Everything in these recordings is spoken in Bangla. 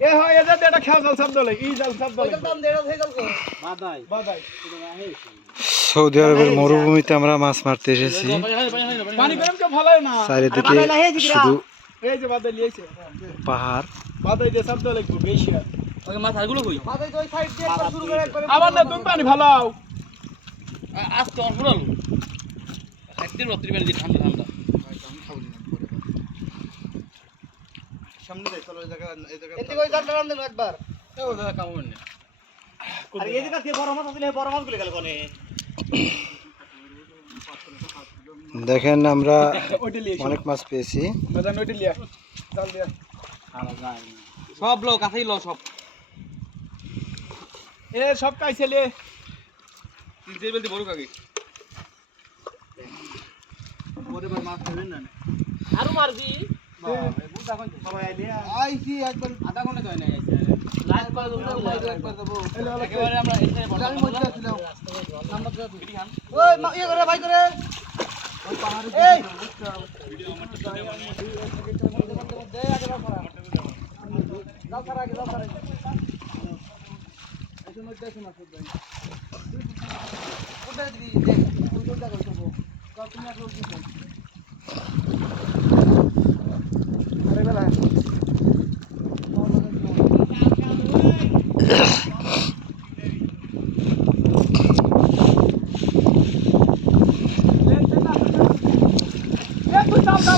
এ হয় এ যে এটা খেয়া জাল শব্দ লই ই জাল শব্দ লই দাম দেড় সেই জাল কো বাদাই সৌদি আরবের মরুভূমিতে আমরা মাছ মারতে এসেছি। পানি গরম কে ফলায় না চারিদিকে শুধু এই যে বাদাই লিয়েছে পাহাড়। বাদাই যে শব্দ লাগবে বেশি ওই মাছ আরগুলো কই বাদাই ওই সাইড দিয়ে একবার শুরু করে একবার আবার না তুমি পানি ফলাও আজ তো অনফুরালো একদিন রাত্রি বেলা দিয়ে ঠান্ডা ঠান্ডা সামনে যাই চলো এই জায়গা এদিকে ওই জালটা রান দেন একবার ও দাদা কাম হয়নি আর এই জায়গা থেকে বড় মাছ আসলে বড় মাছগুলো গেল কোনে দেখেন আমরা ওইটা লিয়েছে অনেক মাছ পেয়েছি। বাদাই ওইটা লিয়া জাল দিয়া সব লোক কাছেই লো সব এ সব কাইছে লে তিনটে বেলতে বড় কাকে পরে বার মাছ ধরবেন না আরো মারবি সবাই আইলে আইছি একবার আধা ঘন্টা জয় নাই আইছে লাইভ করে দেবো লাইভ একবার দেবো একেবারে আমরা এখানে বড় আমি মধ্যে ছিলাম নাম্বার দাও তুই খান ওই ইয়ে করে ভাই করে এই যাও সারা আগে যাও সারা এসে মধ্যে আছে মাছ ভাই কোথায় দিবি দেখ তুই তো জায়গা করব কাল তুমি আর রোজ দিছ আরে বেলা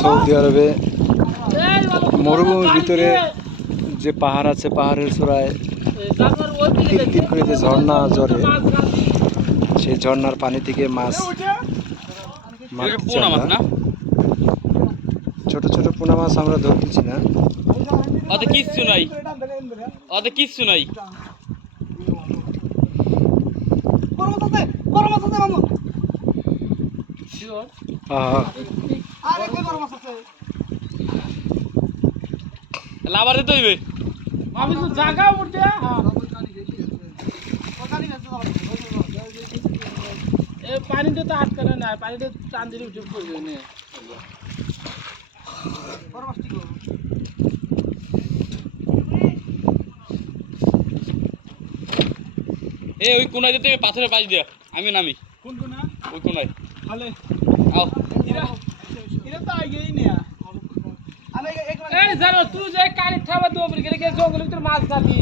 সৌদি আরবে মরুভূমির ভিতরে যে পাহাড় আছে, পাহাড়ের চূড়ায় টিপ টিপ করে যে ঝর্ণা ঝরে, সেই ঝর্ণার পানি থেকে মাছ মারতেছি আমরা। ছোট ছোট পোনা মাছ আমরা ধরতেছি না। ওতে কিচ্ছু নাই ওতে কিচ্ছু নাই বড় মাছ আছে মামু আহা, আরে কই বড় মাছ আছে লাভার দিতে হইবে আমি তো জায়গা উঠতে এ পানিতে তো আটকানো না পানিতে টান দিলে উঠে পড়বে না বড় মাছ ঠিক এ ওই কোনায় দিতে পাথরের পাশ দিয়া আমি নামি কোন কোন ওই কোনায় ভালো আও এরা এরা তো আগেই না আমি এক এই জানো তুই যে কালি খাবার দেবো বলে গেলে জঙ্গলের ভিতরে মাছ খাবি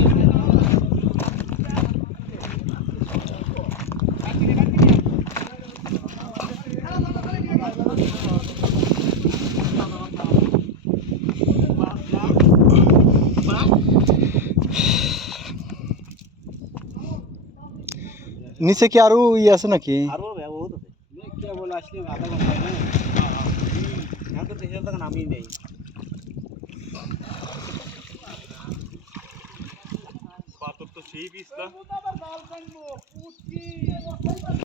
নিচে কি আরো আছে নাকি? আরো বহুত আছে কে বলে আসলে আধা ঘন্টা না তো দেখে তখন আমি নেই পাথর তো সেই পিছলা